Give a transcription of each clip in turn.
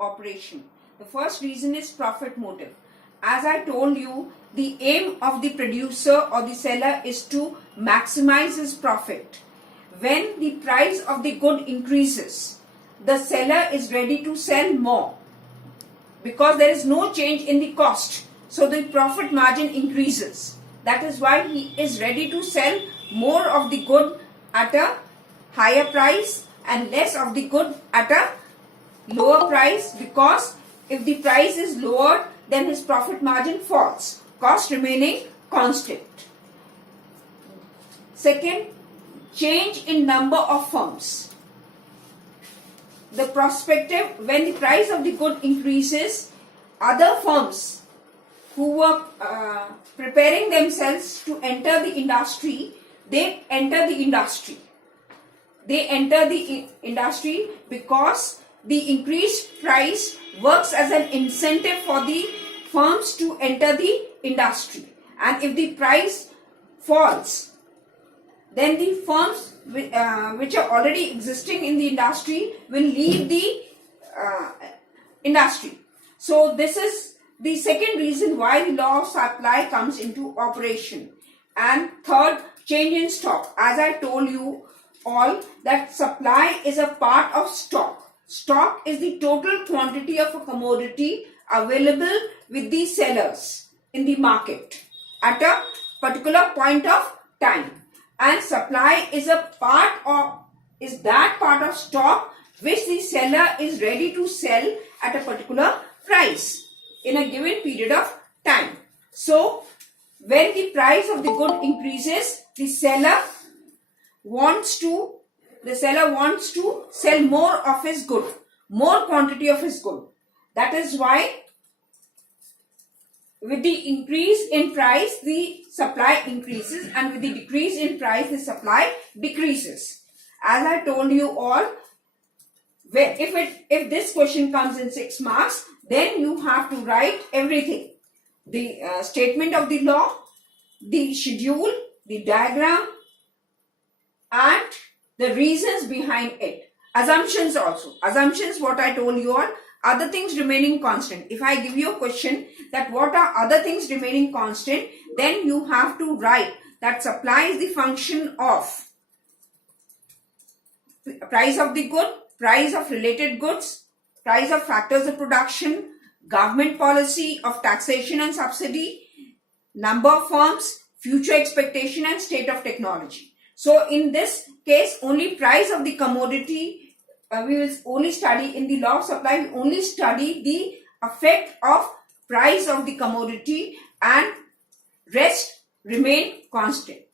operation. The first reason is profit motive. As I told you, the aim of the producer or the seller is to maximize his profit. When the price of the good increases, the seller is ready to sell more because there is no change in the cost. So the profit margin increases. That is why he is ready to sell more of the good at a higher price and less of the good at a lower price, because if the price is lower, then his profit margin falls, cost remaining constant. Second, change in number of firms. The prospective, when the price of the good increases, other firms who were preparing themselves to enter the industry, they enter the industry. They enter the industry because the increased price works as an incentive for the firms to enter the industry. And if the price falls, then the firms which are already existing in the industry will leave the industry. So this is the second reason why the law of supply comes into operation. And third, change in stock. As I told you all, that supply is a part of stock. Stock is the total quantity of a commodity available with the sellers in the market at a particular point of time. And supply is a part of, is that part of stock which the seller is ready to sell at a particular price in a given period of time. So when the price of the good increases, the seller wants to sell more of his good, more quantity of his good. That is why with the increase in price, the supply increases, and with the decrease in price, the supply decreases. As I told you all, if this question comes in 6 marks, then you have to write everything. The statement of the law, the schedule, the diagram, and the reasons behind it. Assumptions also. Assumptions, what I told you all, other things remaining constant. If I give you a question that what are other things remaining constant, then you have to write that supply is the function of price of the good, price of related goods, price of factors of production, government policy of taxation and subsidy, number of firms, future expectation, and state of technology. So in this case, only price of the commodity we will only study. In the law of supply, we only study the effect of price of the commodity, and rest remain constant.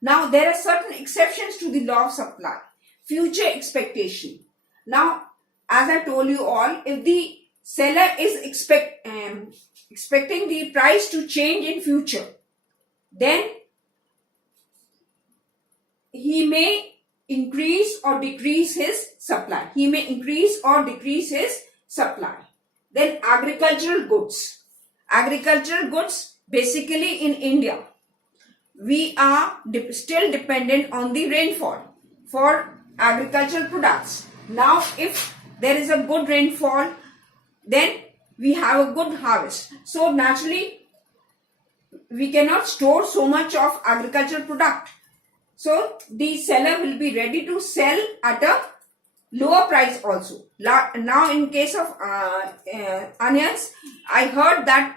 Now there are certain exceptions to the law of supply. Future expectation. Now, as I told you all, if the seller is expecting the price to change in future, then he may increase or decrease his supply. He may increase or decrease his supply. Then agricultural goods. Agricultural goods, basically in India, we are still dependent on the rainfall for agricultural products. Now, if there is a good rainfall, then we have a good harvest. So naturally, we cannot store so much of agricultural product. So the seller will be ready to sell at a lower price also. Now in case of onions, I heard that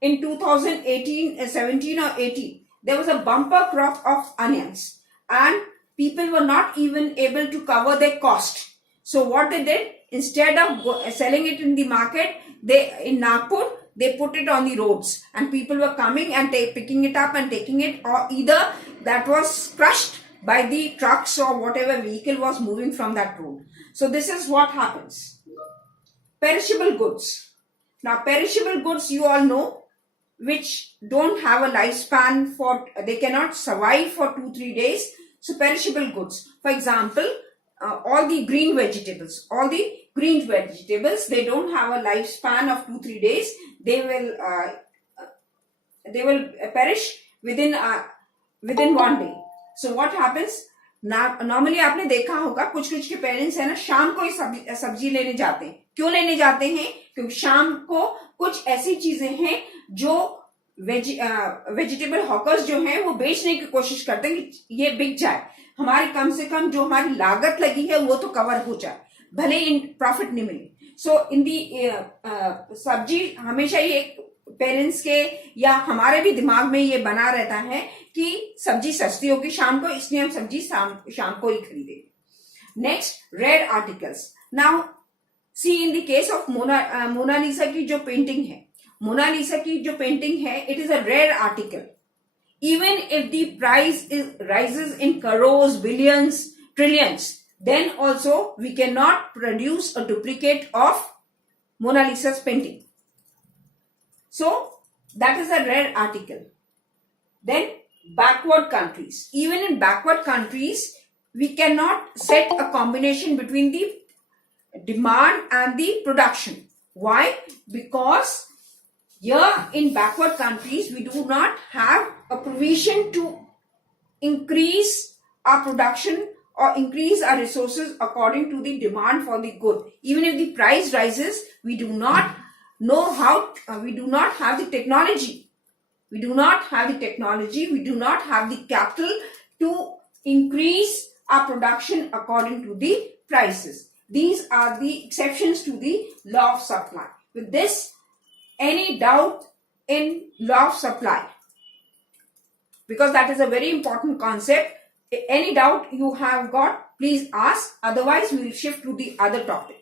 in 2018, 17 or 18, there was a bumper crop of onions and people were not even able to cover their cost. So what they did, instead of selling it in the market, in Nagpur, they put it on the roads and people were coming and picking it up and taking it, or either that was crushed by the trucks or whatever vehicle was moving from that road. So this is what happens. Perishable goods. Now perishable goods, you all know, which don't have a lifespan they cannot survive for 2-3 days. So perishable goods. For example, all the green vegetables. They don't have a lifespan of 2-3 days. They will perish within 1 day. So what happens? Normally आपने देखा होगा कुछ कुछ के parents है ना शाम को ही सब्जी लेने जाते हैं. क्यों लेने जाते हैं? क्योंकि शाम को कुछ ऐसी चीजें हैं जो वेजिटेबल हॉकर्स जो हैं वो बेचने की कोशिश करते हैं कि ये बिक जाए, हमारी कम से कम जो हमारी लागत लगी है वो तो कवर हो जाए, भले इन प्रॉफिट नहीं मिले. सो इन दी सब्जी हमेशा ये पेरेंट्स के या हमारे भी दिमाग में ये बना रहता है कि सब्जी सस्ती होगी शाम को, इसलिए हम सब्जी शाम को ही खरीदेंगे. Next, rare articles. Now see in the case of Mona Lisa की जो पेंटिंग है, मोनालिसा की जो पेंटिंग है, it is a rare article. Even if the price rises in crores, billions, trillions, then also we cannot produce a duplicate of Mona Lisa's painting. So that is a rare article. Then backward countries. Even in backward countries, we cannot set a combination between the demand and the production. Why? Because here in backward countries, we do not have a provision to increase our production or increase our resources according to the demand for the good. Even if the price rises, we do not know how, we do not have the technology. We do not have the technology, we do not have the capital to increase our production according to the prices. These are the exceptions to the law of supply. With this, any doubt in law of supply, because that is a very important concept, any doubt you have got, please ask, otherwise we will shift to the other topic.